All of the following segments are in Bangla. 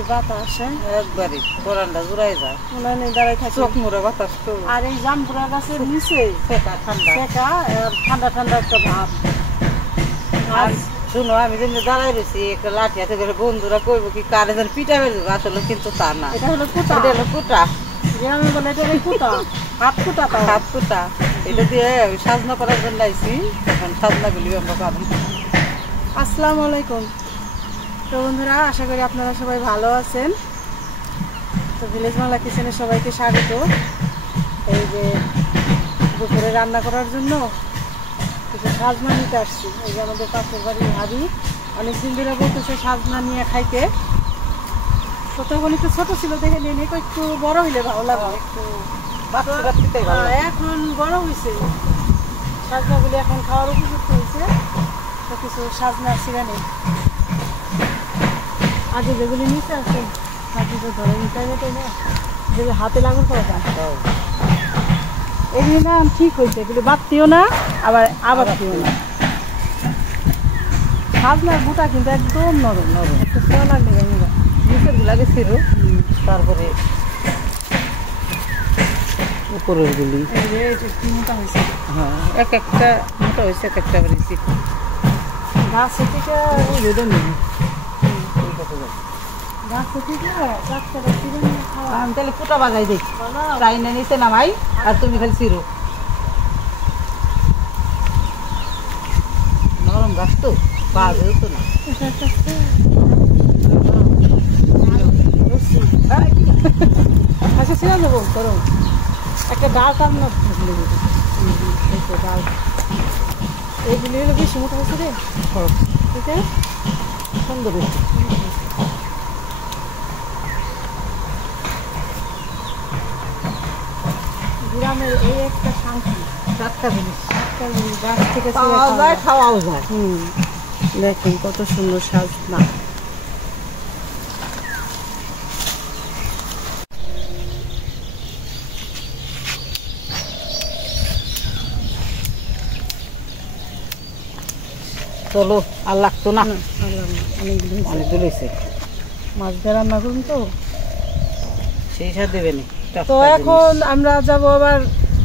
যে বাতাস একবারে কোরআনটা জুড়াই যায় মনে দাঁড়াই থাকে চোখ মুড়ে বাতাস তো আর এই জামপুরা গাছের নিচে ঠেকা ঠান্ডা ঠান্ডা ঠান্ডা একটা ভাব আর শুনো আমি যেন দাঁড়াই রয়েছি একটা লাঠি হাতে করে বন্ধুরা কইব কি কারে যেন পিঠা বের দেবো আসলে কিন্তু তা না এটা হলো কুটা এটা হলো কুটা আমি বলে এটা কুটা হাত কুটা হাত কুটা এটা দিয়ে সাজনা করার জন্য আইছি এখন সাজনাগুলি আমরা পাবো। আসসালামু আলাইকুম তো বন্ধুরা, আশা করি আপনারা সবাই ভালো আছেন। তো ভিলেজ বাংলা কিচেনে সবাইকে স্বাগত। এই যে দুপুরে রান্না করার জন্য কিছু সাজনা নিতে আসছি। এই যে আমাদের পাশের বাড়ির ভাবি অনেকদিন ধরে বলতেছে সাজনা নিয়ে খাইতে। তো তখন একটু ছোটো ছিল দেখে নিয়ে একটু বড় হইলে ভালো লাগবে। একটু এখন বড় হয়েছে, সাজনাগুলি এখন খাওয়ার উপযুক্ত হয়েছে। তো কিছু সাজনা ছিঁড়ে নেই, আগে যেগুলি নিচে আছে হাতে তো ধরে নিতে হবে, তাই না? যেগুলো হাতে লাগানো করা যায় এগুলি না ঠিক হয়েছে, এগুলি বাড়তিও না আবার আবারতিও না। সাজনার বুটা কিন্তু একদম নরম নরম, একটু সেও লাগবে নিচের গুলাকে ছিল, তারপরে উপরের গুলি মোটা হয়েছে। হ্যাঁ, এক একটা মোটা হয়েছে, এক একটা বেরিয়েছি গাছের থেকে আমি তাহলে ফুটা বাজাই দিই, চাইনা নিচে নামাই আর তুমি খালি চিরো। নরম গাছ তো বাজেও তো না, আচ্ছা ছিঁড়া দেবো করো একটা ডাল টাল না থাকলে ডাল এইগুলি হলো বেশি মোটা হয়েছে রে, ঠিক আছে সুন্দর হয়েছে। গ্রামের এই একটা শান্তি, টাটকা জিনিস গাছ থেকে পাওয়া যায়, খাওয়াও যায়। দেখুন কত সুন্দর সাজনা। চলো আর লাগতো না, অনেকগুলো হয়েছে। মাছ দিয়ে রান্না করুন তো সেই সাথে দেবে না। তো এখন আমরা যাবো আবার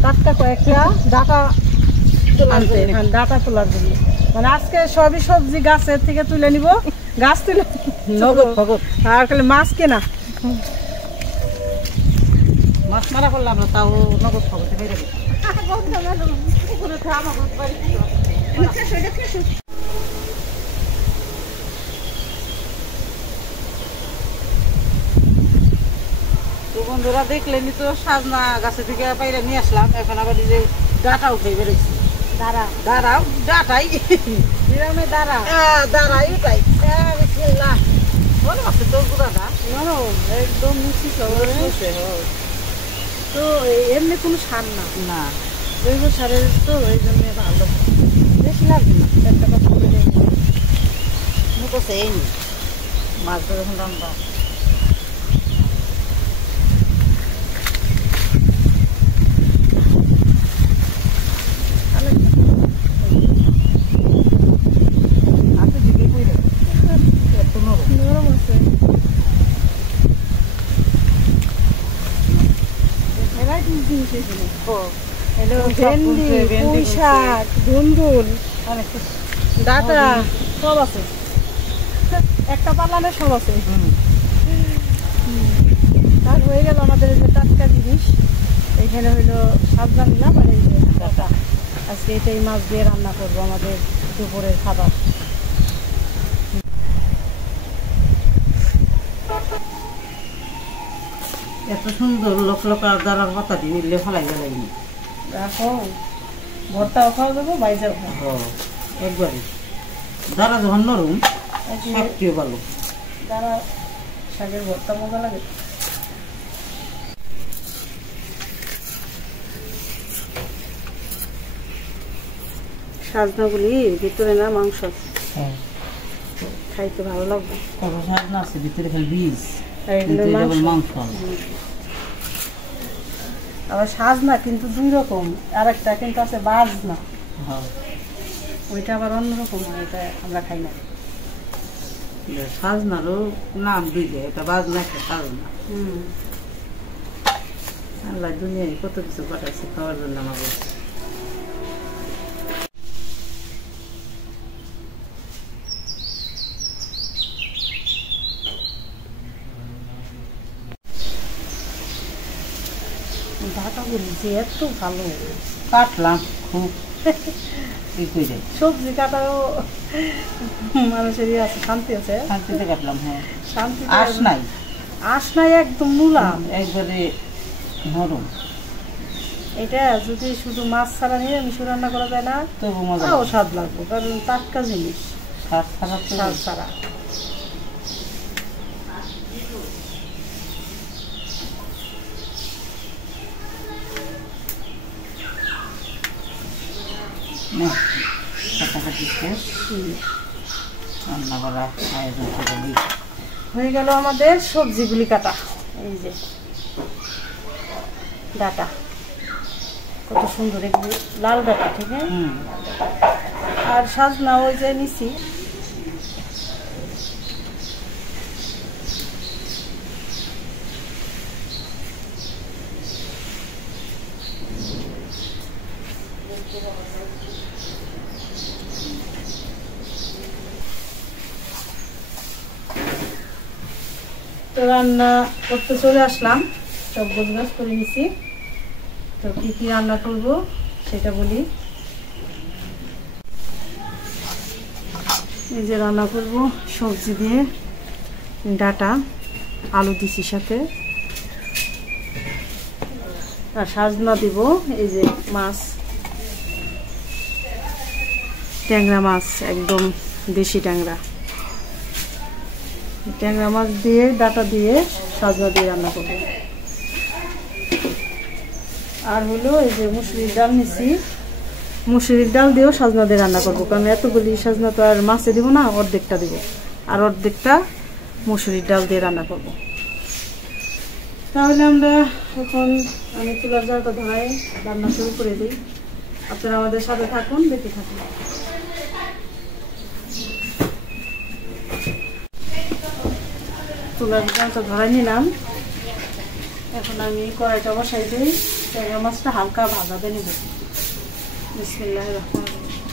টাটকা কয়েকটা ডাটা আনতে, ডাটা তোলার জন্য। মানে আজকে সবই সবজি গাছের থেকে তুলে নিব, গাছ তুলে নগদ ফগদ আর খালি মাছ কেনা। মাছ মারা করলাম না, তাও নগদ ফগদ বেড়ে গেছে। বন্ধুরা দেখলেনি তো, সাজনা গাছে থেকে পাইরে নিয়ে আসলাম। এখন আবার এই যে ডাটা উঠে বেরোচ্ছি। দাঁড়াও ডাটাই গ্রামে দাঁড়া দাঁড়াই উঠাই ভালো আছে তো গুড়াটা একদম মিষ্টি তো এমনি কোনো সার না, না জৈব সারের, তো এই জন্য ভালো বেশি লাগবে না। একটা কথা বলে মুখো সেই মাছ ধরে যখন রান্না পুঁই শাক, ধুন্দুল, ডাটা সব আছে, একটা পালানে সব আছে। তার হয়ে গেল আমাদের এই যে টাটকা জিনিস। এইখানে হইলো সাজনা নিলাম আর এই যে ডাটা। আজকে এটাই মাছ দিয়ে রান্না করবো আমাদের দুপুরের খাবার। এত সুন্দর লোক লোকার দাঁড়ার পাতা দিয়ে নিলে ফেলাই গেল দেখো ভর্তাও খাওয়া যাবো, বাইজাও খাওয়া একবারে। দাঁড়া যখন নরম সবচেয়ে ভালো, দাঁড়া শাকের ভর্তা মজা লাগে। সাজনাগুলির ভিতরে না মাংস খাইতে ভালো লাগবে। সাজনা আছে ভিতরে খালি বীজ, মাংস। আবার সাজনা কিন্তু দুই রকম, আর একটা কিন্তু আছে বাজনা, ওইটা আবার অন্যরকম হয়, ওইটা আমরা খাই না। সাজনারও নাম দিলে এটা বাজনা একটা সাজনা। আল্লাহ দুনিয়ায় কত কিছু পাঠাইছে খাওয়ার জন্য আমাদের। ডাটাগুলি যে এত ভালো কাটলাম খুব সবজি কাটাও মানুষেরই আছে, শান্তি আছে, শান্তিতে কাটলাম। হ্যাঁ শান্তি আঁশ নাই, আঁশ নাই, একদম মুলাম একবারে নরম। এটা যদি শুধু মাছ ছাড়া নিরামিষ রান্না করা যায় না তবু মজা, তাও স্বাদ লাগবে, কারণ টাটকা জিনিস, স্বাদ ছাড়া তো স্বাদ ছাড়া। কাটাকাটি শেষ, রান্না করা আয়োজন করে দিই। হয়ে গেল আমাদের সবজিগুলি কাটা। এই যে ডাটা কত সুন্দর, এগুলি লাল ডাটা, ঠিক আছে। আর সাজনা ওই যে নিছি, তো রান্না করতে চলে আসলাম, সব গোছগাছ করে নিছি। তো কি কি রান্না করব সেটা বলি। এই যে রান্না করব সবজি দিয়ে ডাটা, আলু দিছি সাথে, আর সাজনা দিব। এই যে মাছ, ট্যাংরা মাছ, একদম দেশি ট্যাংরা, ট্যাংরা মাছ দিয়ে ডাটা দিয়ে সাজনা দিয়ে রান্না করব। আর হলো এই যে মুসুরির ডাল নিছি, মুসুরির ডাল দিয়েও সাজনা দিয়ে রান্না করব, কারণ এতগুলি সাজনা তো আর মাছে দিব না, অর্ধেকটা দিব, আর অর্ধেকটা মুসুরির ডাল দিয়ে রান্না করব। তাহলে আমরা এখন, আমি চুলার জালটা ধরাই রান্না শুরু করে দিই। আপনারা আমাদের সাথে থাকুন, দেখতে থাকুন। চুলার জালটা ধরাই নিলাম, এখন আমি কড়াইটা বসাই দিই। ট্যাংরা মাছটা হালকা ভাজাতে নিব। বিসমিল্লাহির রহমানির রহিম।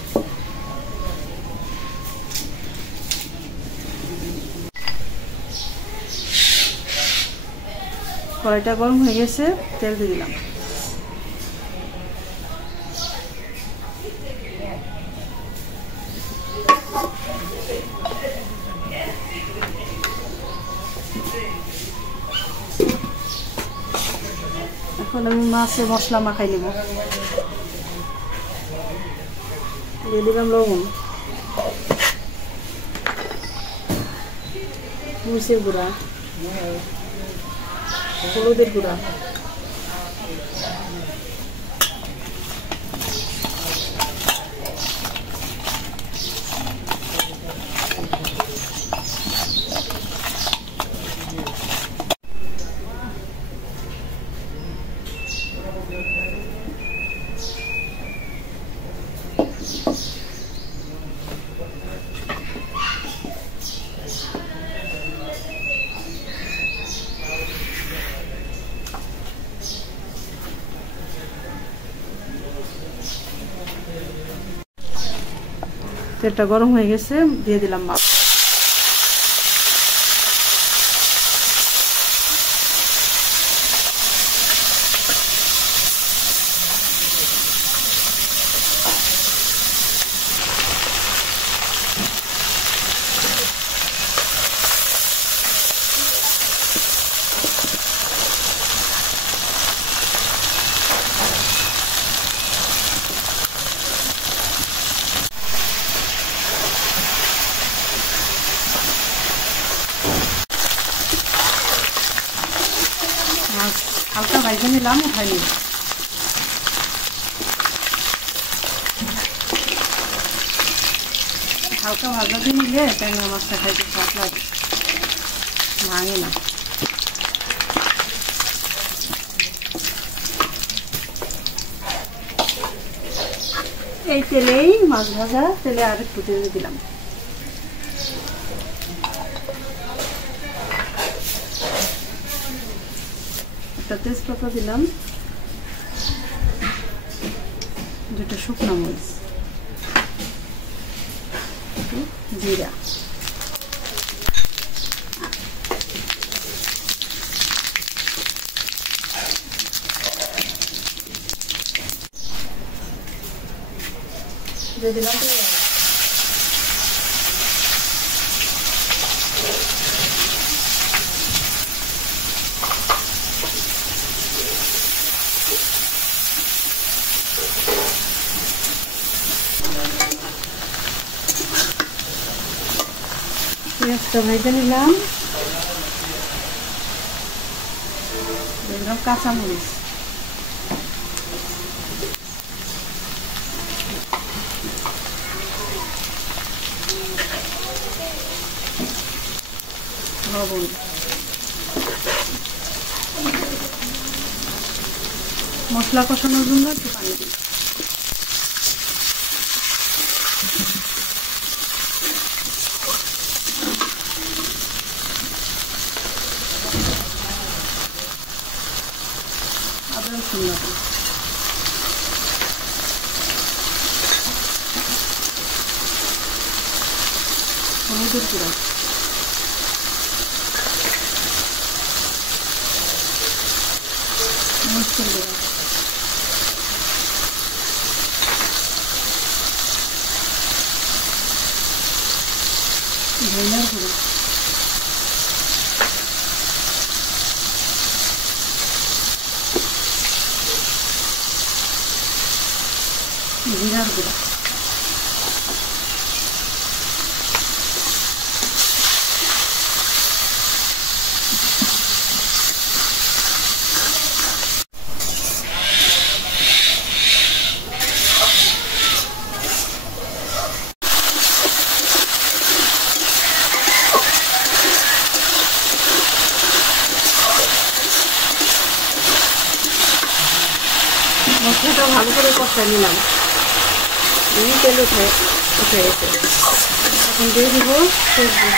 কড়াইটা গরম হয়ে গেছে, তেল দিয়ে দিলাম। এখন আমি মাছে মশলা মাখাই নেব। দিয়ে দিলাম লবণ, মরিচের গুঁড়া, হলুদের গুঁড়া, তেলটা গরম হয়ে গেছে, দিয়ে দিলাম মাছ। হালকা ভাইজে নিলাম, উঠাই নিলাম। হালকা ভাজা দিয়ে নিলে ট্যাংরা মাছটা খাইতে স্বাদ লাগে, ভাঙে না। এই তেলেই মাছ ভাজা, তেলে আর একটু তেল দিলাম। একটা তেজপাতা দিলাম, 2টা শুকনো মরিচ, একটু জিরা, দিয়ে দিলাম পেঁয়াজটা ভেজে নিলাম, দিলাম কাঁচামরিচ, লবণ, মশলা কষানোর জন্য একটু পানি দিই, আদা রসুন বাটা, হলুদের গুঁড়া, মরিচের গুঁড়া, ধনিয়ার গুঁড়া, জিরার গুঁড়া, মশলাটা ভালো করে কষাই নিলাম, তেল উঠে গেছে। এখন দিয়ে দিব সবজি,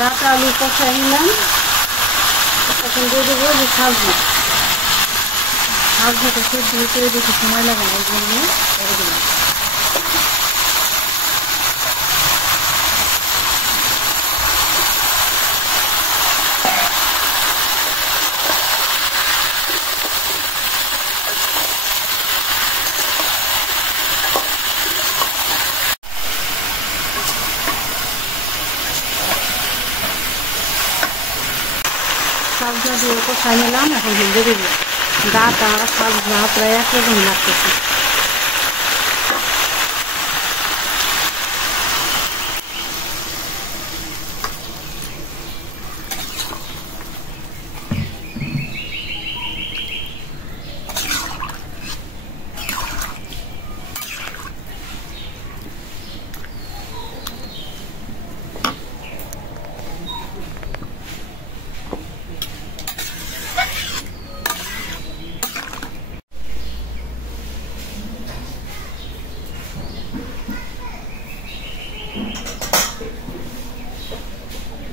ডাটা আলু কষাই নিলাম। এখন দিয়ে দেবো যে সাজনা, সাজনাটা সেদ্ধ হতে বেশি সময় লাগে না, এই জন্য করে দিলাম। সাজনা দিয়ে কষাই নিলাম, এখন ভেজে দেবো। ডাটা সাজনা প্রায় একরকম লাগতেছে।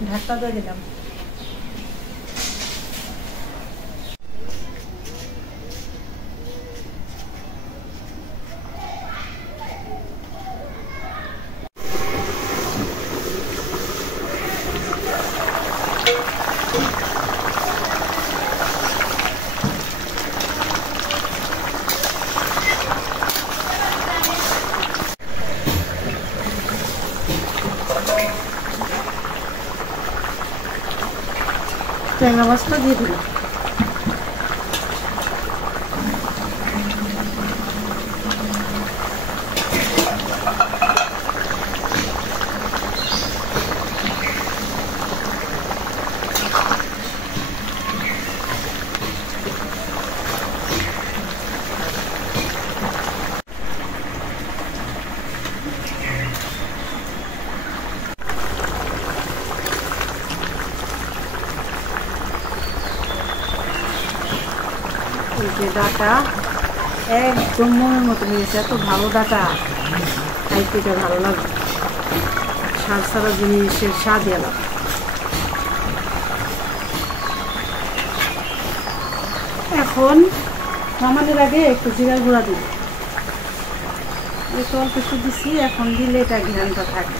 ঢাকা দিয়ে দিলাম। ট্যাংরা মাছটা দিয়ে দিলাম। এই যে ডাটা একদম মনের মতো হয়েছে, এত ভালো ডাটা খাইতে ভালো লাগবে, সার সারা জিনিসের স্বাদ এলাম। এখন নামানোর আগে একটু জিরার গুঁড়া দিই, একটু অল্প একটু দিচ্ছি, এখন দিলে এটা ঘ্রাণটা থাকে।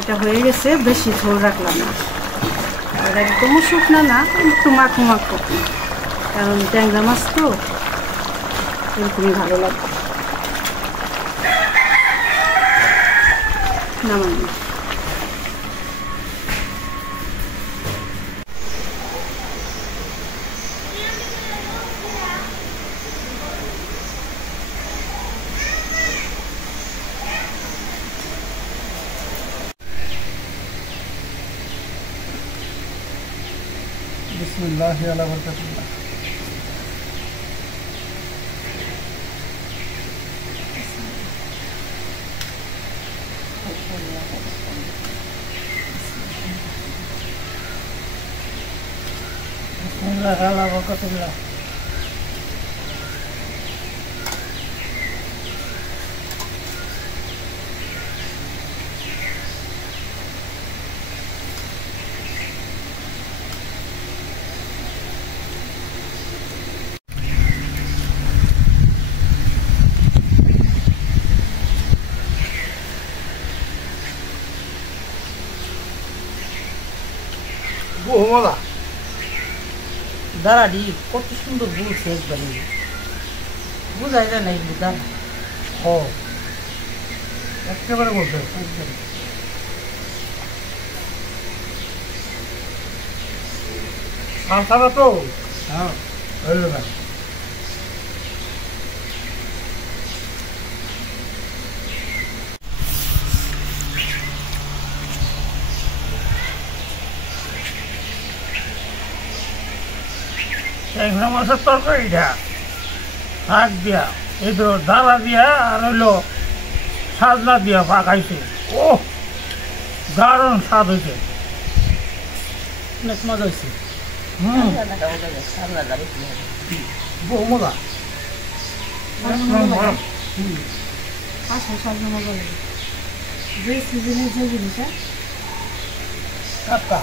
এটা হয়ে গেছে, বেশি ঝোল রাখলাম না, আর একদম শুকনা না, একটু মাখো মাখো, কারণ ট্যাংরা মাছ তো এরকমই ভালো লাগবে। নামানো বিসমিল্লাহি আলা বারাকাতুল্লাহ। বিসমিল্লাহি আলা বারাকাতুল্লাহ। মজা দাঁড়াডি কত সুন্দর বলছে, একবারে বোঝাই যায় না এগুলো দাঁড়া। ও একেবারে বলতে সারা তো হ্যাঁ হইল না। ট্যাংরা মাছের তরকারিটা শাক দিয়া, এই তো ডালা দিয়া আর হইলো সাজনা দিয়া পাকাইছে, ও দারুণ স্বাদ হয়েছে, অনেক মজা হয়েছে। বহু মজা। আসো সাজনা মজা লাগে, যে সিজনের যে জিনিসটা টাটকা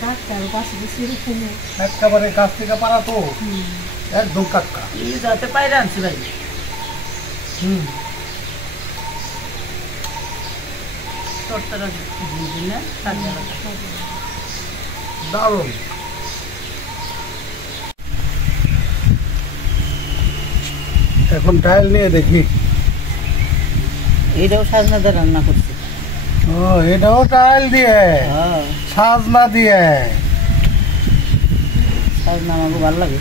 টাটকা, আর পাশে সিঁড়ি খেলে একেবারে গাছ থেকে পারা তো একদম টাটকা। এই যাতে পাইরে আনছি ভাই, তরতারা দিন না দারুণ। এখন ডাল নিয়ে দেখি। এইটাও সাজনা দিয়ে রান্না করছি। ও এটাও ডাল দিয়ে, সাজনা দিয়ে। সাজনা আমাকে ভালো লাগে।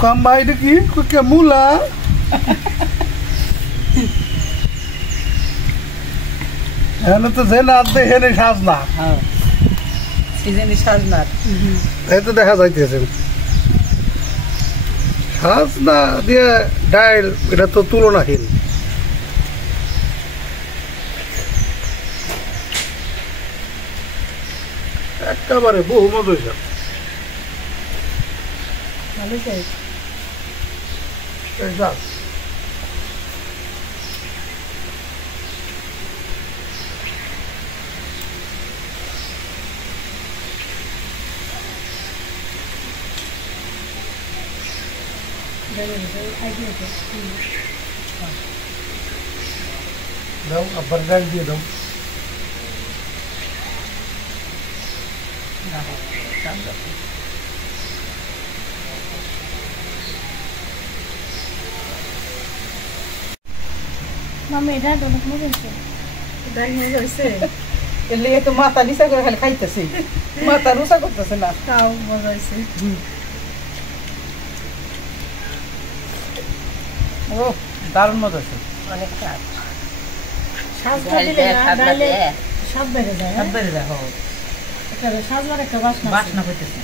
কম ভাই দেখি কে মূলা এখানে তো যে না দেখে নেই সাজনা, হ্যাঁ সিজনি সাজনার এই তো দেখা যাইতেছে সাজনা দিয়ে ডাল, এটা তো তুলনাহীন। একেবারে বহু মজা হয়েছে। ভালো চাই। এই যাক, দাও আবার ডাল দিয়ে দাও মামি এটা তো অনেক মজা হয়েছে ডাল মজা হয়েছে এর লেগে তো মাথা নিচা করে খালি খাইতেছে মাথা রুচা করতেছে না তাও মজা হয়েছে ও দারুণ মজা আছে অনেক স্বাদ সাজটা দিলে না ডালে স্বাদ বেড়ে যায় সব বেড়ে যায় একটা সাজবার একটা বাসনা আছে। বাসনা করতেছে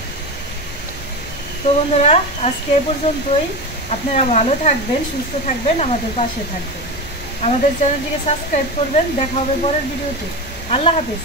তো বন্ধুরা আজকে এ পর্যন্তই আপনারা ভালো থাকবেন সুস্থ থাকবেন আমাদের পাশে থাকবেন আমাদের চ্যানেলটিকে সাবস্ক্রাইব করবেন দেখা হবে পরের ভিডিওতে আল্লাহ হাফেজ